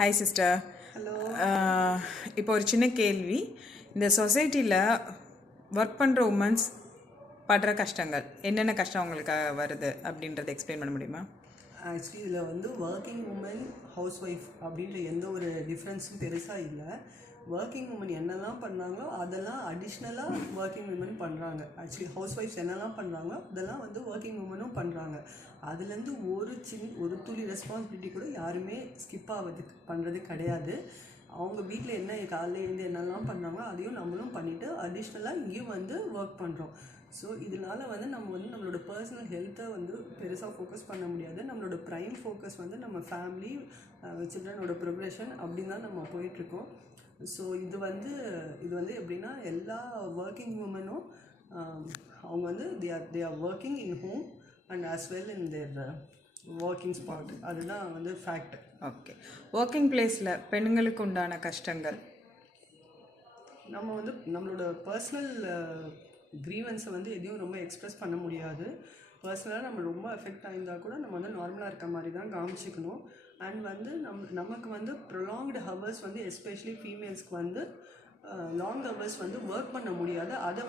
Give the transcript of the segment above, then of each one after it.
Hi sister. Hello. இப்போ ஒரு சின்ன கேள்வி. இந்த சொசைட்டியில் ஒர்க் பண்ணுற உமன்ஸ் படுற கஷ்டங்கள் என்னென்ன கஷ்டம் அவங்களுக்கு வருது அப்படின்றத எக்ஸ்பிளைன் பண்ண முடியுமா? ஆக்சுவலி இதில் வந்து ஒர்க்கிங் உமன் ஹவுஸ் ஒய்ஃப் அப்படின்ற எந்த ஒரு டிஃப்ரென்ஸும் பெருசாக இல்லை. ஒர்க்கிங் உமன் என்னெல்லாம் பண்ணாங்களோ அதெல்லாம் அடிஷ்னலாக ஒர்க்கிங் உமன் பண்ணுறாங்க. ஆக்சுவலி ஹவுஸ் ஒய்ஃப்ஸ் என்னெல்லாம் பண்ணுறாங்களோ அதெல்லாம் வந்து ஒர்க்கிங் உமனும் பண்ணுறாங்க. அதுலேருந்து ஒரு துளி ரெஸ்பான்சிபிலிட்டி கூட யாருமே ஸ்கிப் பண்ணுறது கிடையாது. அவங்க வீட்டில் என்ன காலையிலேருந்து என்னெல்லாம் பண்ணாங்களோ அதையும் நம்மளும் பண்ணிவிட்டு அடிஷ்னலாக இங்கேயும் வந்து ஒர்க் பண்ணுறோம். ஸோ இதனால் வந்து நம்ம வந்து நம்மளோட பர்சனல் ஹெல்த்தை வந்து பெருசாக ஃபோக்கஸ் பண்ண முடியாது. நம்மளோட ப்ரைம் ஃபோக்கஸ் வந்து நம்ம ஃபேமிலி, சில்ட்ரனோட ப்ரொக்ரெஷன் அப்படின்னு தான் நம்ம போயிட்டுருக்கோம். ஸோ இது வந்து எப்படின்னா எல்லா ஒர்க்கிங் உமனும் அவங்க வந்து they are working in home and as well in their working spot. அதுதான் வந்து ஃபேக்ட். ஓகே, ஒர்க்கிங் பிளேஸில் பெண்களுக்கு உண்டான கஷ்டங்கள் நம்ம வந்து நம்மளோட பர்சனல் க்ரீவன்ஸை வந்து எதையும் ரொம்ப எக்ஸ்ப்ரெஸ் பண்ண முடியாது. பர்சனலாக நம்ம ரொம்ப எஃபெக்ட் ஆகியிருந்தால் கூட நம்ம வந்து நார்மலாக இருக்க மாதிரி தான் காமிச்சிக்கணும். அண்ட் வந்து நமக்கு வந்து ப்ரொலாங்டு ஹவர்ஸ் வந்து எஸ்பெஷலி ஃபீமேல்ஸ்க்கு வந்து லாங் ஹவர்ஸ் வந்து ஒர்க் பண்ண முடியாது. அதை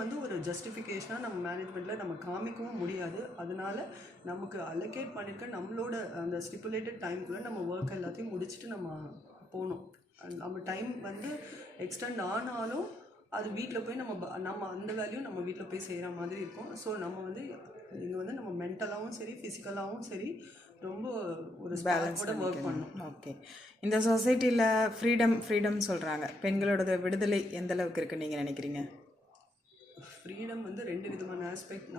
வந்து ஒரு ஜஸ்டிஃபிகேஷனாக நம்ம மேனேஜ்மெண்ட்டில் நம்ம காமிக்கவும் முடியாது. அதனால் நமக்கு அலோகேட் பண்ணியிருக்க நம்மளோட அந்த ஸ்டிப்புலேட்டட் டைமுக்குள்ளே நம்ம ஒர்க் எல்லாத்தையும் முடிச்சுட்டு நம்ம போகணும். நம்ம டைம் வந்து எக்ஸ்டெண்ட் ஆனாலும் அது வீட்டில் போய் நம்ம அந்த வேலையும் நம்ம வீட்டில் போய் செய்கிற மாதிரி இருக்கும். ஸோ நம்ம வந்து இங்கே வந்து நம்ம மென்டலாகவும் சரி ஃபிசிக்கலாகவும் சரி ரொம்ப ஒரு பேலன்ஸோட ஒர்க் பண்ணணும். ஓகே, இந்த சொசைட்டியில் ஃப்ரீடம் சொல்கிறாங்க. பெண்களோட விடுதலை எந்த அளவுக்கு இருக்குன்னு நீங்கள் நினைக்கிறீங்க? ஃப்ரீடம் வந்து ரெண்டு விதமான ஆஸ்பெக்ட்.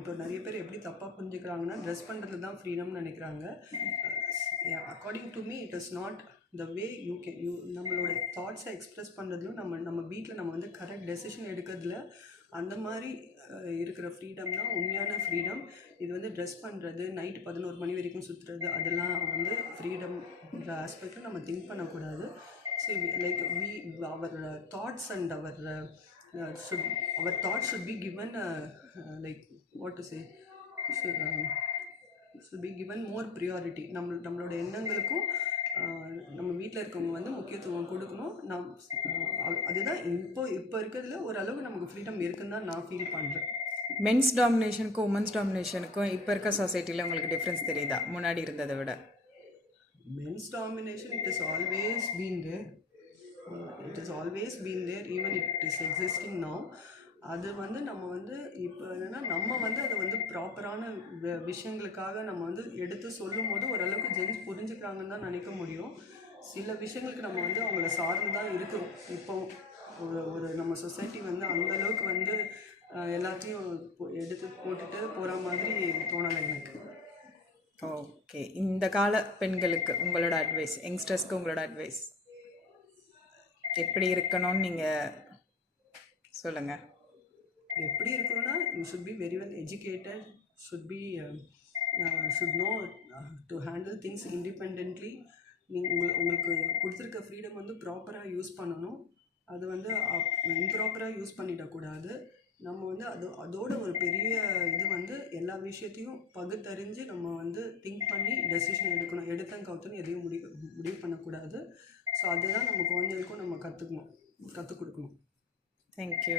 இப்போ நிறைய பேர் எப்படி தப்பாக புரிஞ்சுக்கிறாங்கன்னா ட்ரெஸ் பண்ணுறது தான் ஃப்ரீடம்னு நினைக்கிறாங்க. According to me it is not the way you நம்மளோட தாட்ஸை எக்ஸ்ப்ரெஸ் பண்ணுறதுலும் நம்ம வீட்டில் நம்ம வந்து கரெக்ட் டெசிஷன் எடுக்கிறதுல அந்த மாதிரி இருக்கிற ஃப்ரீடம் தான் உண்மையான ஃப்ரீடம். இது வந்து ட்ரெஸ் பண்ணுறது, நைட்டு 11 மணி வரைக்கும் சுற்றுறது, அதெல்லாம் வந்து ஃப்ரீடம்ன்ற ஆஸ்பெக்டில் நம்ம திங்க் பண்ணக்கூடாது. So like our thoughts and our thoughts should be given like what to say should be given more priority. நம்மளோட எண்ணங்களுக்கும் நம்ம வீட்டில் இருக்கவங்க வந்து முக்கியத்துவம் கொடுக்கணும். அதுதான் இப்போ இருக்கிறதுல ஓரளவுக்கு நமக்கு ஃப்ரீடம் இருக்குன்னு தான் நான் ஃபீல் பண்ணுறேன். மென்ஸ் டாமினேஷனுக்கும் உமன்ஸ் டாமினேஷனுக்கும் இப்போ இருக்க சொசைட்டியில் உங்களுக்கு டிஃப்ரென்ஸ் தெரியுதா முன்னாடி இருந்ததை விட? Men's domination it is always been there. It is always been there, even it is existing now. அது வந்து நம்ம வந்து இப்போ என்னென்னா நம்ம வந்து அதை வந்து ப்ராப்பரான விஷயங்களுக்காக நம்ம வந்து எடுத்து சொல்லும் போது ஓரளவுக்கு ஜென்ஸ் புரிஞ்சுக்கிறாங்கன்னு தான் நினைக்க முடியும். சில விஷயங்களுக்கு நம்ம வந்து அவங்கள சார்ந்து தான் இருக்கிறோம். இப்போ ஒரு நம்ம சொசைட்டி வந்து அந்தளவுக்கு வந்து எல்லாத்தையும் எடுத்து போட்டுட்டு போகிற மாதிரி தோணலை எனக்கு. ஓகே, இந்த கால பெண்களுக்கு உங்களோட அட்வைஸ், யங்ஸ்டர்ஸ்க்கு உங்களோட அட்வைஸ் எப்படி இருக்கணும்னு நீங்கள் சொல்லுங்கள். எப்படி இருக்கணும்னா you should be very well educated, should know to handle things independently. உங்களுக்கு கொடுத்துருக்க ஃப்ரீடம் வந்து ப்ராப்பராக யூஸ் பண்ணணும். அது வந்து இம்ப்ராப்பராக யூஸ் பண்ணிடக்கூடாது. நம்ம வந்து அதோட ஒரு பெரிய இது வந்து எல்லா விஷயத்தையும் பகுத்தறிஞ்சு நம்ம வந்து திங்க் பண்ணி டெசிஷன் எடுக்கணும். எடுத்தங்கவுத்துன்னு எதையும் முடிவு பண்ணக்கூடாது. ஸோ அதுதான் நம்ம குழந்தைகளுக்கும் நம்ம கற்றுக் கொடுக்கணும். தேங்க்யூ.